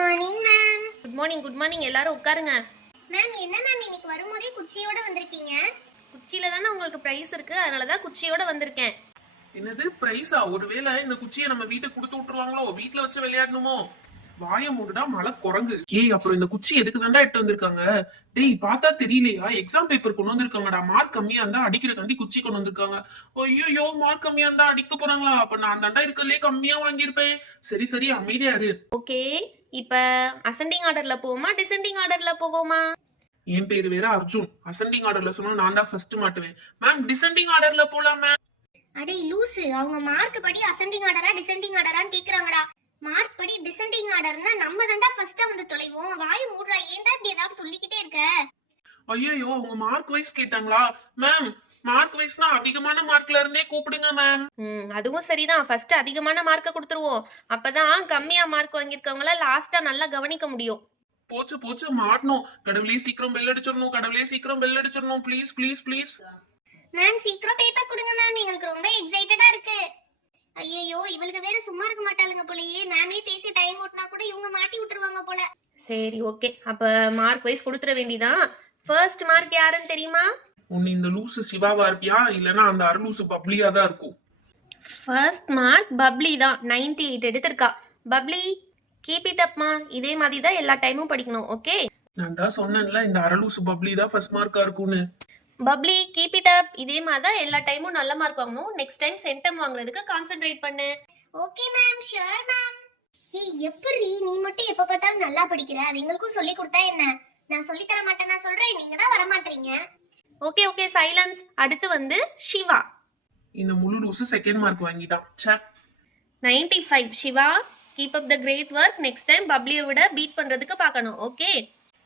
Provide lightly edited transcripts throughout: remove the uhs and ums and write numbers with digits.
Morning ma'am. Good morning எல்லாரும் உட்காருங்க. Ma'am என்ன மேம் இன்னைக்கு வரும்போதே குச்சியோட வந்திருக்கீங்க? குச்சியில தானே உங்களுக்கு பிரைஸ் இருக்கு, அதனால தான் குச்சியோட வந்திருக்கேன். என்னது பிரைஸா? ஒருவேளை இந்த குச்சியை நம்ம வீட்டுக்கு கொடுத்து விட்டுருவாங்களோ? வீட்டுல வச்சு விளையாடணுமோ? வாய மூடுடா மலை குரங்கு. ஏய், அப்புறம் இந்த குச்சி எதுக்கு தாண்டா எடுத்து வந்திருக்காங்க? டேய், பார்த்தா தெரியலையா? எக்ஸாம் பேப்பர் கொண்டு வந்திருக்காங்கடா. மார்க் கம்மியா இருந்தா அடிக்கிற கண்டி குச்சி கொண்டு வந்திருக்காங்க. ஐயோ, மார்க் கம்மியா இருந்தா அடிக்க போறாங்களா? அப்ப நான் தாண்டா இருக்கலே கம்மியா வாங்கியிருப்பேன். சரி சரி, அமைதியா இரு. ஓகே, இப்ப அசெண்டிங் ஆர்டர்ல போவோமா டிசெண்டிங் ஆர்டர்ல போவோமா? என் பேரு வேற அர்ஜுன். அசெண்டிங் ஆர்டர்ல சொன்னா நான் தான் ஃபர்ஸ்ட் மாட்டுவேன். மேம், டிசெண்டிங் ஆர்டர்ல போலாம் மேம். அடே லூசு, அவங்க மார்க் படி அசெண்டிங் ஆர்டரா டிசெண்டிங் ஆர்டரான்னு கேக்குறாங்கடா. மார்க் படி டிசெண்டிங் ஆர்டர்னா நம்ம தாண்டா ஃபர்ஸ்ட் வந்து தொலைவோம். வாயை மூடுறா, ஏன்டா இப்படி ஏதாவது சொல்லிக்கிட்டே இருக்க? ஐயோ, அவங்க மார்க் வைஸ் கேட்டாங்களா? மேம், மார்க் வைஸ்னா அதிகமான மார்க்ல இருந்தே கூப்பிடுங்க மேம். அதுவும் சரிதான். ஃபர்ஸ்ட் அதிகமான மார்க்கை கொடுத்துருவோம். அப்பதான் கம்மியா மார்க் வாங்கியிருக்கவங்கள லாஸ்டா நல்லா கவனிக்க முடியும். போச்சு போச்சு, மாட்டணும். கடவுளே சீக்கிரம் பெல் அடிச்சிடணும். கடவுளே சீக்கிரம் பெல் அடிச்சிடணும். Please please please. மேம் சீக்கிரம் பேப்பர் கொடுங்க மேம், எங்களுக்கு ரொம்ப எக்ஸைட்டடா இருக்கு. ஐயோ, இவளுக்கு வேற சும்மா இருக்க மாட்டாளுங்க போலயே. மேமே பேசி டைம் ஓட்டினா கூட இவங்க மாட்டி விட்டுருவாங்க போல. சரி ஓகே, அப்ப மார்க் வைஸ் கொடுத்துட வேண்டியதான். ஃபர்ஸ்ட் மார்க் யாருன்னு தெரியுமா? உன்னை இந்த லூசு சிவாவா இருப்பியா, இல்லனா அந்த அரலூசு பப்ளியா தான் இருக்கும். ஃபர்ஸ்ட் மார்க் பப்ளி தான். 98 எடுத்திருக்கா. பப்ளி, கீப் இட் அப்மா. இதே மாதிரி தான் எல்லா டைமும் படிக்கணும், ஓகே? நான் தான் சொன்னேன்ல, இந்த அரலூசு பப்ளி தான் ஃபர்ஸ்ட் மார்க்கா இருக்கும்னு. Bubbly, keep it up. இதே மாதிரி தான் எல்லா டைமும் நல்ல மார்க் வாங்கணும். நெக்ஸ்ட் டைம் சென்டம் வாங்குறதுக்கு கான்சென்ட்ரேட் பண்ணு. Okay ma'am, sure ma'am. ஏய், எப்படி நீ மட்டும் எப்ப பார்த்தாலும் நல்லா படிக்கிற? அது எங்களுக்கும் சொல்லி கொடுத்தா என்ன? நான் சொல்லி தர மாட்டேன் நான் சொல்றேன், நீங்க தான் வர மாட்டீங்க. Okay okay, silence. அடுத்து வந்து சிவா. இந்த முழு லூசு செகண்ட் மார்க் வாங்கிட்டான். ச்சே. 95. Siva, keep up the great work. Next time பப்ளியை விட பீட் பண்றதுக்கு பார்க்கணும், ஓகே?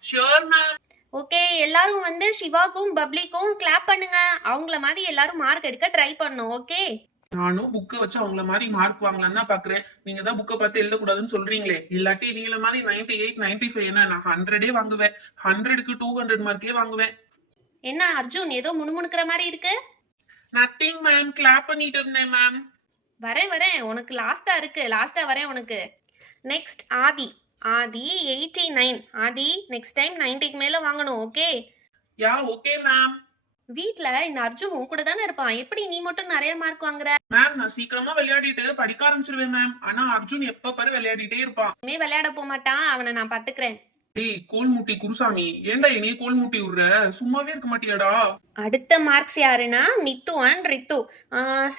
Sure ma'am. ஓகே, எல்லாரும் வந்து சிவாக்கும் பப்ளிக்கும் கிளாப் பண்ணுங்க. அவங்கள மாதிரி எல்லாரும் மார்க் எடுக்க ட்ரை பண்ணணும், ஓகே? நானும் புக்கை வச்சு அவங்கள மாதிரி மார்க் வாங்கலாம்னு தான் பாக்குறேன். நீங்க தான் புக்கை பார்த்து எழுதக்கூடாதுன்னு சொல்றீங்களே. இல்லாட்டி இவங்கள மாதிரி 98 95 என்ன நான் 100 வாங்குவேன். 100க்கு 200 மார்க்கே வாங்குவேன். என்ன அர்ஜுன், ஏதோ முணுமுணுக்கிற மாதிரி இருக்கு? நத்திங் மேம், கிளாப் பண்ணிட்டு இருந்தேன் மேம். வரேன், உனக்கு லாஸ்டா வரேன் உனக்கு. நெக்ஸ்ட் ஆதி. ஆதி 89. ஆதி, நெக்ஸ்ட் டைம் 90க்கு மேல வாங்கணும், ஓகே? Yeah okay ma'am. வீட்ல இந்த அர்ஜுன் உன் கூட தானே இருப்பான், எப்படி நீ மட்டும் நிறைய மார்க் வாங்குற? மேம், நான் சீக்கிரமா விளையாடிட்டு படிக்க ஆரம்பிச்சிருவேன் மேம். ஆனா அர்ஜுன் எப்ப பாரு விளையாடிட்டே இருப்பான். இனிமே விளையாட போக மாட்டான், அவனை நான் பாத்துக்கிறேன். டேய் கோல்முட்டி குருசாமி, ஏன்டா என்னைய கோல்முட்டி விடுற? சும்மாவே இருக்க மாட்டியாடா? அடுத்த மார்க்ஸ் யாருன்னா மித்து அண்ட் ரித்து.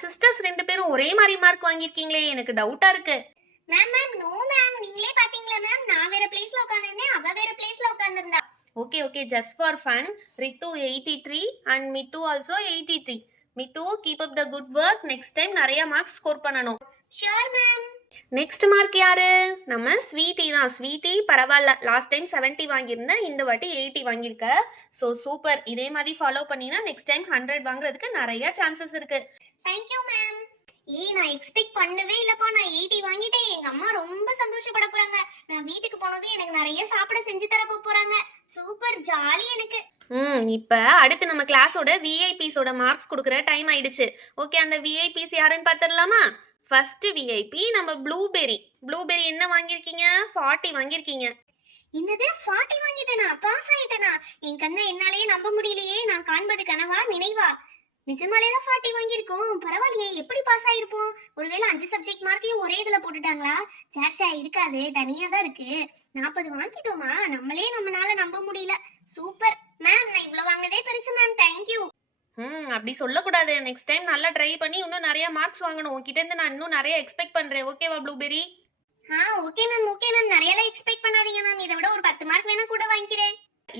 சிஸ்டர்ஸ் 2 பேரும் ஒரே மாதிரி மார்க் வாங்கியிருக்கீங்களே, எனக்கு டவுட்டா இருக்கு. மேம் நோ மேம், நீங்களே பாத்தீங்களா மேம்? நான் வேற பிளேஸ்ல உட்கார்ந்திருந்தேன், அவ வேற பிளேஸ்ல உட்கார்ந்திருந்தா. Okay, just for fun. Rithu 83 and Mithu also 83. Mithu, keep up the good work. Next time நிறைய மார்க்ஸ் ஸ்கோர் பண்ணணும். Sure ma'am. நெக்ஸ்ட் மார்க் யாரு? நம்ம ஸ்வீட்டி தான். ஸ்வீட்டி பரவாயில்ல, லாஸ்ட் டைம் 70 வாங்கியிருந்தேன், இந்த வாட்டி 80 வாங்கியிருக்க. So super. இதே மாதிரி ஃபாலோ பண்ணினா நெக்ஸ்ட் டைம் 100 வாங்குறதுக்கு நிறைய சான்சஸ் இருக்கு. Thank you ma'am. நான் எக்ஸ்பெக்ட் பண்ணவே இல்லப்பா. நான் 80 வாங்கிட்டேன். எங்க அம்மா ரொம்ப சந்தோஷப்பட போறாங்க. நான் வீட்டுக்கு போனதும் எனக்கு நிறைய சாப்பிட செஞ்சு தர போறாங்க. சூப்பர் ஜாலி எனக்கு. இப்ப அடுத்து நம்ம கிளாஸோட விஐபிஸோட மார்க்ஸ் கொடுக்குற டைம் ஆயிடுச்சு. ஓகே, அந்த விஐபிஸ் யாருன்னு பார்த்துடலாமா? ஃபர்ஸ்ட் விஐபி நம்ம ப்ளூபெரி. ப்ளூபெரி என்ன வாங்கியிருக்கீங்க? 40 வாங்கியிருக்கீங்க. என்னது 40 வாங்கிட்டேனா? பாஸ் ஆயிட்டேனா? என் கண்ணை என்னாலேயே நம்ப முடியலையே. நான் காண்பது கனவா நினைவா? நிஜமாலே தான் 40 வாங்கியிருக்கோம். பரவாயில்லையே, எப்படி பாஸ் ஆயிருப்போம்? ஒருவேளை 5 சப்ஜெக்ட் மார்க்கையும் ஒரே இதுல போட்டுட்டாங்களா? சேச்சா இருக்காது, தனியா தான் இருக்கு. 40 வாங்கிட்டோமா? நம்மளால நம்ப முடியல. சூப்பர் மேம், நான் இவ்வளவு வாங்கினதே பெருசு மேம். தேங்க்யூ. அப்படி சொல்லக்கூடாது. நெக்ஸ்ட் டைம் நல்லா ட்ரை பண்ணி இன்னும் நிறைய மார்க்ஸ் வாங்கணும். உங்ககிட்ட இருந்து நான் இன்னும் நிறைய எக்ஸ்பெக்ட் பண்றேன், ஓகேவா ப்ளூபெரி? Okay ma'am. நிறையலாம் எக்ஸ்பெக்ட் பண்ணாதீங்க மேம். இதை விட ஒரு 10 மார்க் வேணா கூட வாங்கிக்கிறேன்.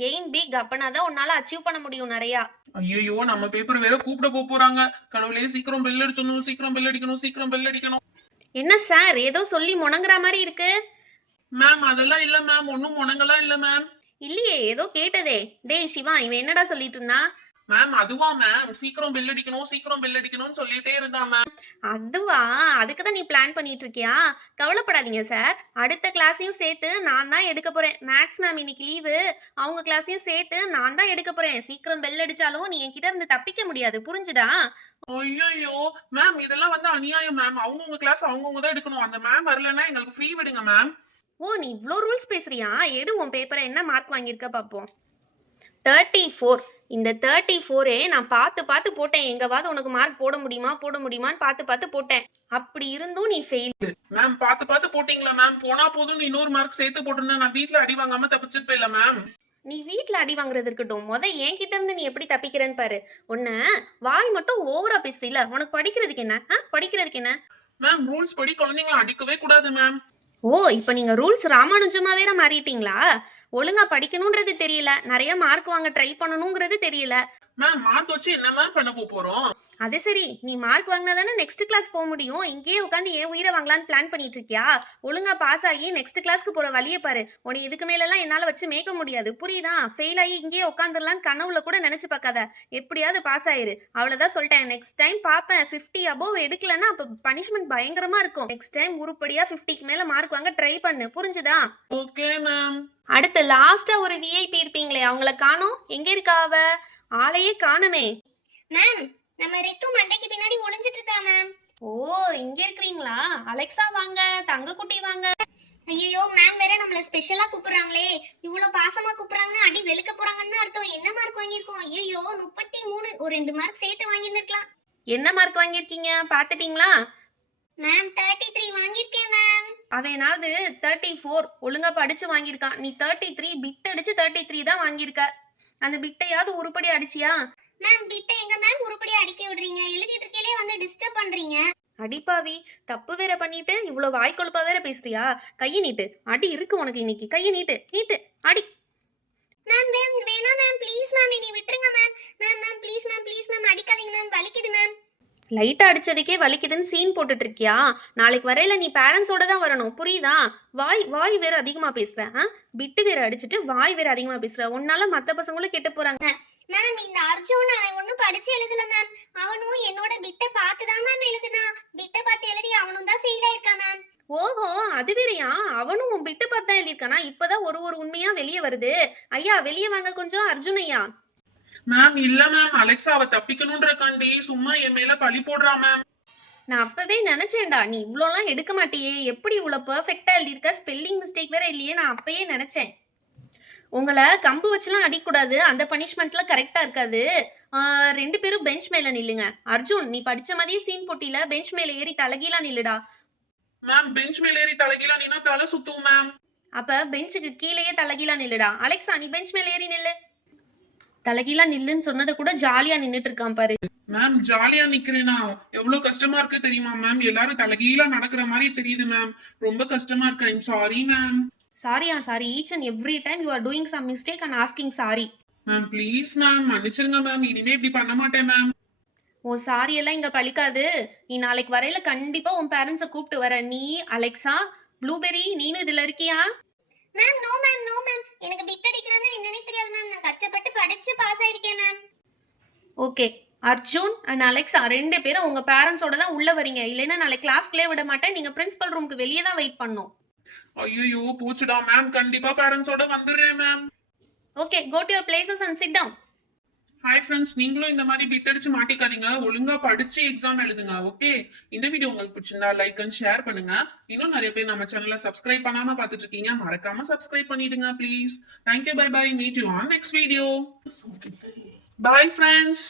எய்ம் பிக், அப்பனாதான் உன்னால அச்சீவ் பண்ண முடியும் நிறையா. ஐயோ, நம்ம பேப்பர் வேற கூப்பிட போறாங்க. கடவுளே சீக்கிரம் பெல் அடிச்சணும். சீக்கிரம் பெல் அடிக்கணும். சீக்கிரம் பெல் அடிக்கணும். என்ன சார், ஏதோ சொல்லி முணங்குற மாதிரி இருக்கு? மேம், அதெல்லாம் இல்ல மேம். ஒன்னும் முணங்கலாம் இல்ல மேம். இல்லையே, ஏதோ கேட்டதே. டேய் சிவா, இவன் என்னடா சொல்லிட்டு இருந்தான்? மேம், அதுவா மேம்? சீக்கிரம் பெல் அடிக்கணும். சீக்கிரம் பெல் அடிக்கணும்னு சொல்லிட்டே இருந்தான் மேம். அதுவா? அதுக்கு தான் நீ பிளான் பண்ணிட்டு இருக்கியா? கவலைப்படாதீங்க சார், அடுத்த கிளாஸையும் சேர்த்து நான் தான் எடுக்க போறேன். மேக்ஸ் மேம் இன்னைக்கு லீவு, அவங்க கிளாஸையும் சேர்த்து நான் தான் எடுக்க போறேன். சீக்கிரம் பெல் அடிச்சாலும் நீ என்கிட்ட இருந்து தப்பிக்க முடியாது, புரிஞ்சுதா? ஐயோ மேம், இதெல்லாம் வந்து அநியாயம் மேம். அவங்கவுங்க கிளாஸ் அவங்கவுங்க தான் எடுக்கணும். அந்த மேம் வரலன்னா எங்களுக்கு ஃப்ரீ விடுங்க மேம். ஓ நீ இவ்ளோ ரூல்ஸ் பேசுறியா? எடு உன் பேப்பரை என்ன மார்க் வாங்கியிருக்க பாப்போம். 34. இந்த 34 நான் பார்த்து பார்த்து போட்டேன். எங்கவாவது உனக்கு மார்க் போட முடியுமா போட முடியுமான்னு பார்த்து பார்த்து போட்டேன். அப்படி இருந்தும் நீ ஃபெயில். மேம் பார்த்து பார்த்து போட்டீங்களா மேம்? போனா போதும் இன்னொரு மார்க் சேர்த்து போட்டிருந்தா நான் வீட்ல அடி வாங்காம தப்பிச்சிருப்பேன்ல மேம். நீ வீட்ல அடி வாங்குறது இருக்கட்டும். என்கிட்ட இருந்து நீ எப்படி தப்பிக்கிறேன்னு பாரு. உன்ன வாய் மட்டும் ஓவரா பேசுறீல. உனக்கு படிக்கிறதுக்கு என்ன? படிக்கிறதுக்கு என்ன? மேம் ரூல்ஸ் படி குழந்தைங்களை அடிக்கவே கூடாது மேம். ஓ இப்ப நீங்க ரூல்ஸ் ராமானுஜமா வேற மாறிட்டீங்களா? ஒழுங்கா படிக்கணும்ன்றது தெரியல, நிறைய மார்க் வாங்க ட்ரை பண்ணணுங்கிறது தெரியல. மேம் மார்க் வச்சு என்ன மேம் பண்ண போறோம்? அது சரி, நீ மார்க் வாங்கினா தானே நெக்ஸ்ட் கிளாஸ் போக முடியும். இங்கேயே உட்காந்து ஏன் உயிரை வாங்கலான்னு பிளான் பண்ணிட்டு இருக்கியா? ஒழுங்கா பாஸ் ஆகி நெக்ஸ்ட் கிளாஸ்க்கு போற வழியை பாரு. உன்னை இதுக்கு மேலெல்லாம் என்னால வச்சு மேய்க்க முடியாது, புரியுதா? ஃபெயில் ஆகி இங்கேயே உட்காந்துடலான்னு கனவுல கூட நினைச்சு பார்க்காத. எப்படியாவது பாஸ் ஆயிரு, அவ்வளவுதான் சொல்லிட்டேன். நெக்ஸ்ட் டைம் பாப்பேன் 50 above எடுக்கலன்னா அப்ப பனிஷ்மெண்ட் பயங்கரமா இருக்கும். நெக்ஸ்ட் டைம் உருப்படியா 50க்கு மேல மார்க் வாங்க ட்ரை பண்ணு, புரிஞ்சுதா? Okay ma'am. அடுத்து லாஸ்டா ஒரு விஐபி இருப்பீங்களே, அவங்கள காணோம். எங்க இருக்கா அவ? ஆளையே காணுமே. மேம் நம்ம ரித்து மண்டைக்கு பின்னாடி ஒளிஞ்சிட்டு இருக்கா மேம். ஓ இங்க இருக்கீங்களா? அலெக்சா வாங்க, தங்க குட்டி வாங்க. ஐயோ மேம் வேற நம்மள ஸ்பெஷலா கூப்பிடுறாங்களே. இவ்வளவு பாசமா கூப்பிடுறாங்கன்னா அடி வெளுக்க போறாங்கன்னு அர்த்தம். என்ன மார்க் வாங்கியிருக்கோம்? ஐயோ 33. ஒரு 2 மார்க் சேர்த்து வாங்கியிருந்திருக்கலாம். என்ன மார்க் வாங்கியிருக்கீங்க பாத்துட்டீங்களா? மேம் 33 வாங்கியிருக்கேன் மேம். அவனாவது 34 ஒழுங்கா படிச்சு வாங்கியிருக்கான். நீ 33 பிட் அடிச்சு 33 தான் வாங்கியிருக்க. அந்த பிட்டையாவது உருப்படி அடிச்சியா? மேம் பிட்ட எங்க மேம் உருப்படியா அடிக்க விடுறீங்க? எழுதிட்டு இருக்கேலே வந்து டிஸ்டர்ப் பண்றீங்க. அடிப்பாவி, தப்பு வேற பண்ணிட்டு இவ்வளவு வாய்க்கொழுப்பா வேற பேசுறியா? கையை நீட்டு, அடி இருக்கு உனக்கு இன்னைக்கு. கையை நீட்டு நீட்டு அடி. மேம் மேம் வேணா மேம் ப்ளீஸ் மேம் இனி விட்டுருங்க ma'am. Ma'am ma'am please ma'am அடிக்காதீங்க மேம், வலிக்குது மேம். லைட்டா அடிச்சதுக்கே வலிக்குதுன்னு சீன் போட்டுட்டு இருக்கியா? நாளைக்கு வரையில நீ பேரண்ட்ஸோட தான் வரணும், புரியுதா? வாய் வேற அதிகமா பேசுற. பிட்டு வேற அடிச்சுட்டு வாய் வேற அதிகமா பேசுற. உன்னால மத்த பசங்களும் கெட்டு போறாங்க. மேம் இந்த அர்ஜுன் அவன் ஒன்னும் படிச்சு எழுதல மேம். அவனும் என்னோட பிட்ட பார்த்து தான் மேம் எழுதுனா. பிட்ட பார்த்து எழுதி அவனும் தான் ஃபெயில் ஆயிருக்கான் மேம். ஓஹோ அது வேறயா? அவனும் உன் பிட்டு பார்த்து தான் எழுதியிருக்கானா? இப்பதான் ஒரு உண்மையா வெளியே வருது. ஐயா வெளியே வாங்க கொஞ்சம். அர்ஜுன் ஐயா. மேம் இல்ல மேம், அலெக்சாவை தப்பிக்கணும்ன்றக்காண்டி சும்மா என் மேல பழி போடுறா மேம். நான் அப்பவே நினைச்சேன்டா நீ இவ்வளோலாம் எடுக்க மாட்டியே. எப்படி இவ்வளவு பெர்ஃபெக்டா எழுதியிருக்க? ஸ்பெல்லிங் மிஸ்டேக் வேற இல்லையே. நான் அப்பயே நினைச்சேன். உங்களை கம்பு வச்சுலாம் அடிக்கூடாது, அந்த பனிஷ்மெண்ட்ல கரெக்டா இருக்காது. 2 பேரும் பெஞ்ச் மேல நில்லுங்க. அர்ஜுன் நீ படிச்ச மாதிரியே சீன் போட்டில பெஞ்ச் மேல ஏறி தலகீழா நில்லுடா. மேம் பெஞ்ச் மேல ஏறி தலைகீழா நின்னா தலை சுத்தும் மேம். அப்ப பெஞ்சுக்கு கீழேயே தலகீழா நில்லுடா. அலெக்சா நீ பெஞ்ச் மேல ஏறி நில்லு. தலகீழா நில்லுன்னு சொன்னதை கூட ஜாலியா நின்னுட்டு இருக்கான் பாரு. மேம் ஜாலியா நிக்கிறேனா? எவ்வளவு கஷ்டமா இருக்கு தெரியுமா மேம்? எல்லாரும் தலைகீழா நடக்கிற மாதிரி தெரியுது மேம். ரொம்ப கஷ்டமா இருக்கு. I'm sorry ma'am. Sorry. Each and every time you are doing some mistake and asking sorry. Ma'am please ma'am மன்னிச்சிருங்க மேம். இனிமே இப்படி பண்ண மாட்டேன் மேம். உன் சாரி எல்லாம் இங்க பழிக்காது. நீ நாளைக்கு வரையில கண்டிப்பா உன் பேரண்ட்ஸை கூப்பிட்டு வர. நீ அலெக்சா ப்ளூபெரி நீனும் இதுல இருக்கியா? மேம் நோ மேம் எனக்கு பிட் அடிக்கிறதுன்னா என்னன்னே தெரியாது மேம். நான் கஷ்டப்பட்டு படிச்சு பாஸ் ஆயிருக்கேன் மேம். ஓகே அர்ஜுன் அண்ட் அலெக்சா 2 பேரும் உங்க பேரண்ட்ஸோட தான் உள்ள வரீங்க. இல்லைன்னா நாளைக்கு கிளாஸ்க்குள்ளே விட மாட்டேன். நீங்க பிரின்சிபல் ரூமுக்கு வெளியே தான் வெயிட் பண்ணும். ஐயோ போச்சுடா மேம். கண்டிப்பா பேரண்ட்ஸோட வந்துடுறேன் ma'am. Okay go to your places and sit down. Hi friends, நீங்களும் இந்த மாதிரி பிட் அடிச்சு மாட்டிக்காதீங்க. ஒழுங்கா படிச்சு எக்ஸாம் எழுதுங்க. ஓகே, இந்த வீடியோ உங்களுக்கு பிடிச்சிருந்தா லைக் அண்ட் ஷேர் பண்ணுங்க. இன்னும் நிறைய பேர் நம்ம சேனலை சப்ஸ்கிரைப் பண்ணாம பார்த்துட்டு இருக்கீங்க, மறக்காம சப்ஸ்கிரைப் பண்ணிடுங்க please. Thank you, bye bye. Meet you on next video. Bye friends.